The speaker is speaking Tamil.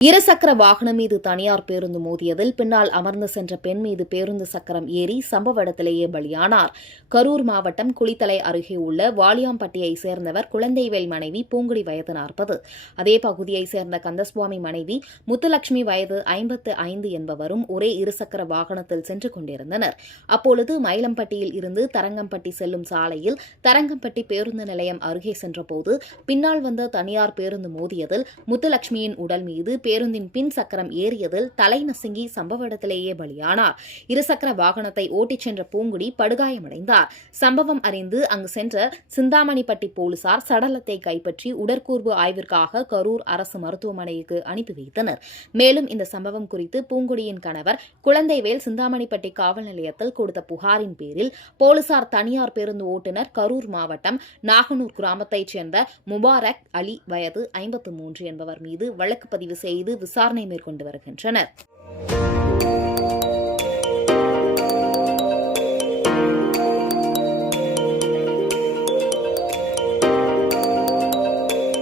இருசக்கர வாகனம் மீது தனியார் பேருந்து மோதியதில் பின்னால் அமர்ந்து சென்ற பெண் மீது பேருந்து சக்கரம் ஏறி சம்பவ இடத்திலேயே பலியானார். கரூர் மாவட்டம் குளித்தலை அருகே உள்ள வாலியாம்பட்டியைச் சேர்ந்தவர் குழந்தைவேல் மனைவி பூங்குடி வயது 40. அதே பகுதியைச் சேர்ந்த கந்தசுவாமி மனைவி முத்துலட்சுமி வயது 55 என்பவரும் ஒரே இருசக்கர வாகனத்தில் சென்று கொண்டிருந்தனர். அப்பொழுது மயிலம்பட்டியில் இருந்து தரங்கம்பட்டி செல்லும் சாலையில் தரங்கம்பட்டி பேருந்து நிலையம் அருகே சென்றபோது பின்னால் வந்த தனியார் பேருந்து மோதியதில் முத்துலட்சுமியின் உடல் மீது பேருந்தின் பின் சக்கரம் ஏறியதில் தலை நசுங்கி சம்பவ இடத்திலேயே பலியானார். இருசக்கர வாகனத்தை ஓட்டிச் சென்ற பூங்குடி படுகாயமடைந்தார். சம்பவம் அறிந்து அங்கு சென்ற சிந்தாமணிப்பட்டி போலீசார் சடலத்தை கைப்பற்றி உடற்கூர்வு ஆய்விற்காக கரூர் அரசு மருத்துவமனைக்கு அனுப்பி வைத்தனர். மேலும் இந்த சம்பவம் குறித்து பூங்குடியின் கணவர் குழந்தைவேல் சிந்தாமணிப்பட்டி காவல் நிலையத்தில் கொடுத்த புகாரின் பேரில் போலீசார் தனியார் பேருந்து ஓட்டுநர் கரூர் மாவட்டம் நாகனூர் கிராமத்தைச் சேர்ந்த முபாரக் அலி வயது 53 என்பவர் மீது வழக்கு பதிவு செய்து விசாரணை மேற்கொண்டு வருகின்றனர்.